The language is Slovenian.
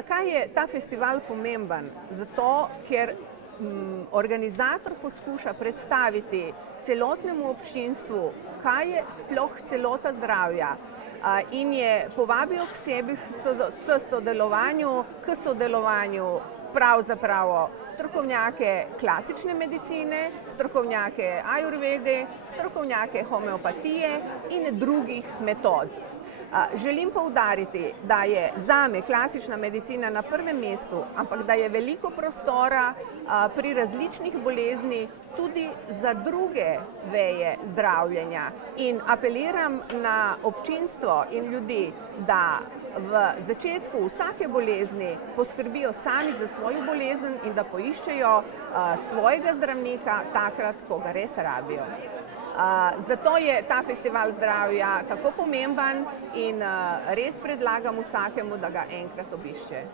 Zakaj je ta festival pomemben? Zato, ker organizator poskuša predstaviti celotnemu občinstvu, kaj je sploh celota zdravja, in je povabil k sebi k sodelovanju pravzaprav strokovnjake klasične medicine, strokovnjake ajurvede, strokovnjake homeopatije in drugih metod. Želim poudariti, da je zame klasična medicina na prvem mestu, ampak da je veliko prostora pri različnih bolezni tudi za druge veje zdravljenja. In apeliram na občinstvo in ljudi, da v začetku vsake bolezni poskrbijo sami za svojo bolezen in da poiščejo svojega zdravnika takrat, ko ga res rabijo. Zato je ta festival zdravja tako pomemben in res predlagam vsakemu, da ga enkrat obišče.